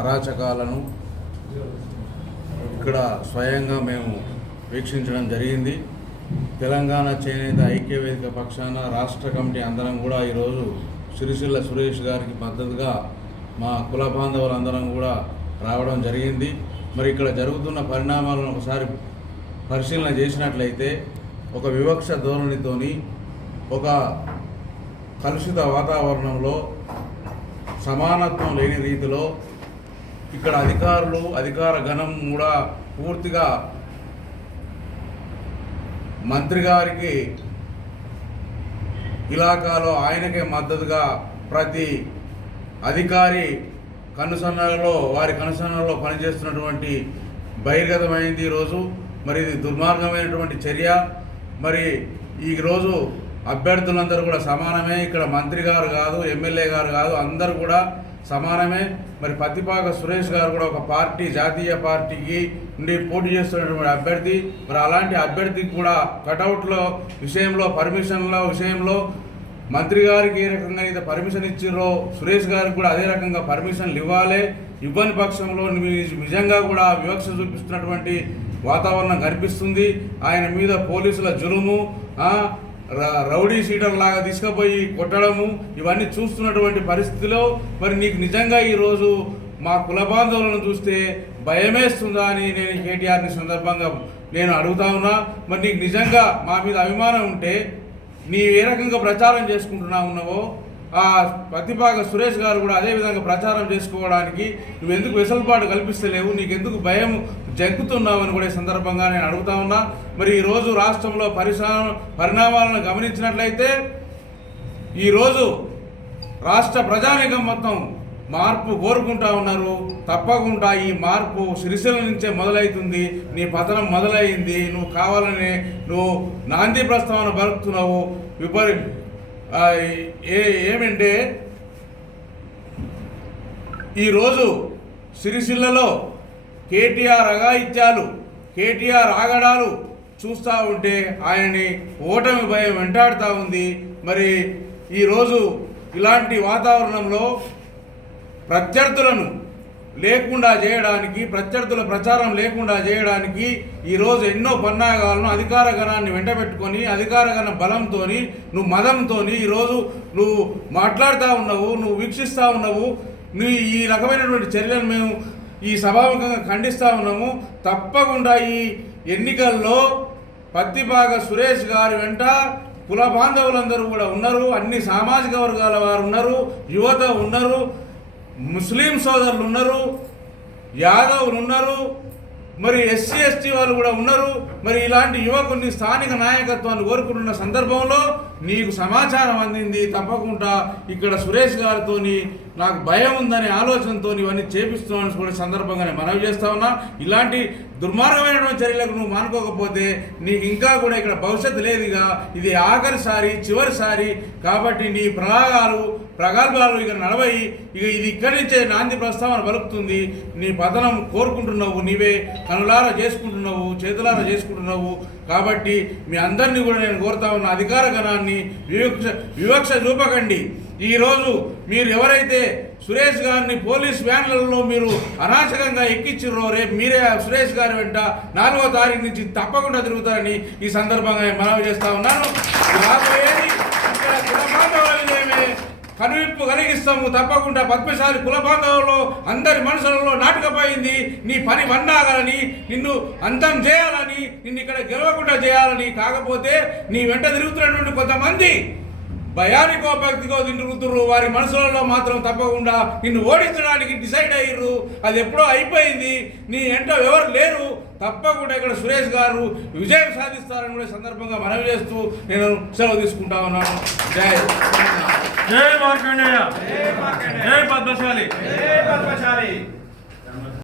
అరాచకాలను ఇక్కడ స్వయంగా మేము వీక్షించడం జరిగింది. తెలంగాణ చేనేత ఐక్యవేదిక పక్షాన రాష్ట్ర కమిటీ అందరం కూడా ఈరోజు సిరిసిల్ల సురేష్ గారికి మద్దతుగా మా కుల బాంధవులందరం కూడా రావడం జరిగింది. మరి ఇక్కడ జరుగుతున్న పరిణామాలను ఒకసారి పరిశీలన చేసినట్లయితే ఒక వివక్ష ధోరణితోని ఒక కలుషిత వాతావరణంలో సమానత్వం లేని రీతిలో ఇక్కడ అధికారులు అధికార గణం కూడా పూర్తిగా మంత్రి గారికి ఇలాకాలో ఆయనకే మద్దతుగా ప్రతి అధికారి వారి కనుసన్నలలో పనిచేస్తున్నటువంటి బహిర్గతమైంది ఈరోజు. మరి ఇది దుర్మార్గమైనటువంటి చర్య. మరి ఈరోజు అభ్యర్థులందరూ కూడా సమానమే. ఇక్కడ మంత్రి గారు కాదు, ఎమ్మెల్యే గారు కాదు, అందరూ కూడా సమానమే. మరి పత్తిపాక సురేష్ గారు కూడా ఒక పార్టీ, జాతీయ పార్టీకి నుండి పోటీ చేస్తున్నటువంటి అభ్యర్థి. మరి అలాంటి అభ్యర్థికి కూడా కటౌట్లో విషయంలో, పర్మిషన్ల విషయంలో మంత్రి గారికి ఏ రకంగా అయితే పర్మిషన్ ఇచ్చిర్రో సురేష్ గారికి కూడా అదే రకంగా పర్మిషన్లు ఇవ్వాలి. ఇవ్వని పక్షంలో నిజంగా కూడా వివక్ష చూపిస్తున్నటువంటి వాతావరణం కనిపిస్తుంది. ఆయన మీద పోలీసుల జులుము, రౌడీ షీటర్ లాగా తీసుకుపోయి కొట్టడము, ఇవన్నీ చూస్తున్నటువంటి పరిస్థితిలో మరి నీకు నిజంగా ఈరోజు మా కుల బాంధవులను చూస్తే భయమేస్తుందా అని నేను కేటీఆర్ని సందర్భంగా నేను అడుగుతా ఉన్నా. మరి నీకు నిజంగా మా మీద అభిమానం ఉంటే నీవు ఏ రకంగా ప్రచారం ఉన్నావో ఆ పత్తిపాక సురేష్ గారు కూడా అదేవిధంగా ప్రచారం చేసుకోవడానికి నువ్వెందుకు వెసులుబాటు కల్పిస్తలేవు, నీకెందుకు భయం జంకుతున్నావు అని కూడా ఈ సందర్భంగా నేను అడుగుతా ఉన్నా. మరి ఈరోజు రాష్ట్రంలో పరిణామాలను గమనించినట్లయితే ఈరోజు రాష్ట్ర ప్రజానీకం మొత్తం మార్పు కోరుకుంటా ఉన్నారు. తప్పకుండా ఈ మార్పు సిరిసిల్ల నుంచే మొదలవుతుంది. నీ పతనం మొదలైంది. నువ్వు కావాలని నువ్వు నాంది ప్రస్తావన పలుకుతున్నావు. ఏమంటే ఈరోజు సిరిసిల్లలో కేటీఆర్ అఘాయిత్యాలు, కేటీఆర్ ఆగడాలు చూస్తూ ఉంటే ఆయనని ఓటమి భయం వెంటాడుతూ ఉంది. మరి ఈరోజు ఇలాంటి వాతావరణంలో ప్రత్యర్థులను లేకుండా చేయడానికి, ప్రత్యర్థుల ప్రచారం లేకుండా చేయడానికి ఈరోజు ఎన్నో పన్నాగాలను అధికార గణాన్ని వెంటబెట్టుకొని అధికార గణ బలంతో నువ్వు మదంతో ఈరోజు నువ్వు మాట్లాడుతూ ఉన్నావు, నువ్వు వీక్షిస్తూ ఉన్నావు. నువ్వు ఈ రకమైనటువంటి చర్యలను మేము ఈ సభాముఖంగా ఖండిస్తూ ఉన్నాము. తప్పకుండా ఈ ఎన్నికల్లో పత్తిపాక సురేష్ గారి వెంట కుల బాంధవులందరూ కూడా ఉన్నారు. అన్ని సామాజిక వర్గాల వారు ఉన్నారు, యువత ఉన్నారు, ముస్లిం సోదరులు ఉన్నారు, యాదవులు ఉన్నారు, మరి ఎస్సీ ఎస్టీ వాళ్ళు కూడా ఉన్నారు. మరి ఇలాంటి యువకుని స్థానిక నాయకత్వాన్ని కోరుకుంటున్న సందర్భంలో నీకు సమాచారం అందింది. తప్పకుండా ఇక్కడ సురేష్ గారితో నాకు భయం ఉందనే ఆలోచనతో ఇవన్నీ చేపిస్తున్నాను కూడా సందర్భంగానే మనవి చేస్తా ఉన్నా. ఇలాంటి దుర్మార్గమైనటువంటి చర్యలకు నువ్వు మానుకోకపోతే నీకు ఇంకా కూడా ఇక్కడ భవిష్యత్తు లేదుగా. ఇది ఆఖరిసారి, చివరిసారి. కాబట్టి నీ ప్రగల్భాలు ఇక నడవయి. ఇది ఇక్కడి నుంచే నాంది ప్రస్తావన పలుకుతుంది. నీ పతనం కోరుకుంటున్నావు, నీవే కనులారా చేసుకుంటున్నావు, చేతులారా చేసుకుంటున్నావు. కాబట్టి మీ అందరినీ కూడా నేను కోరుతా ఉన్న అధికార గణాన్ని వివక్ష చూపకండి. ఈరోజు మీరు ఎవరైతే సురేష్ గారిని పోలీస్ వ్యాన్లలో మీరు అనాశకంగా ఎక్కించిర్రో రేపు మీరే సురేష్ గారి వెంట 4వ తారీఖు నుంచి తప్పకుండా తిరుగుతారని ఈ సందర్భంగా మనవి చేస్తా ఉన్నాను. రాబోయేది ఇక్కడ కుల బాంధవుల విజయమే. కనువిప్పు కలిగిస్తాము. తప్పకుండా పద్మశాలి కుల బాంధవుల్లో అందరి మనసులలో నాటకపోయింది. నీ పని వండాలని, నిన్ను అంతం చేయాలని, నిన్ను ఇక్కడ గెలవకుండా చేయాలని. కాకపోతే నీ వెంట తిరుగుతున్నటువంటి కొంతమంది భయానికో భక్తికో తిరుగుతుర్రు. వారి మనసులలో మాత్రం తప్పకుండా నిన్ను ఓడించడానికి డిసైడ్ అయ్యారు. అది ఎప్పుడో అయిపోయింది. నీ వెంట ఎవరు లేరు. తప్పకుండా ఇక్కడ సురేష్ గారు విజయం సాధిస్తారని కూడా సందర్భంగా మనవి చేస్తూ నేను సెలవు తీసుకుంటా ఉన్నాను. జై మార్కండేయ, జై పద్మశాలి.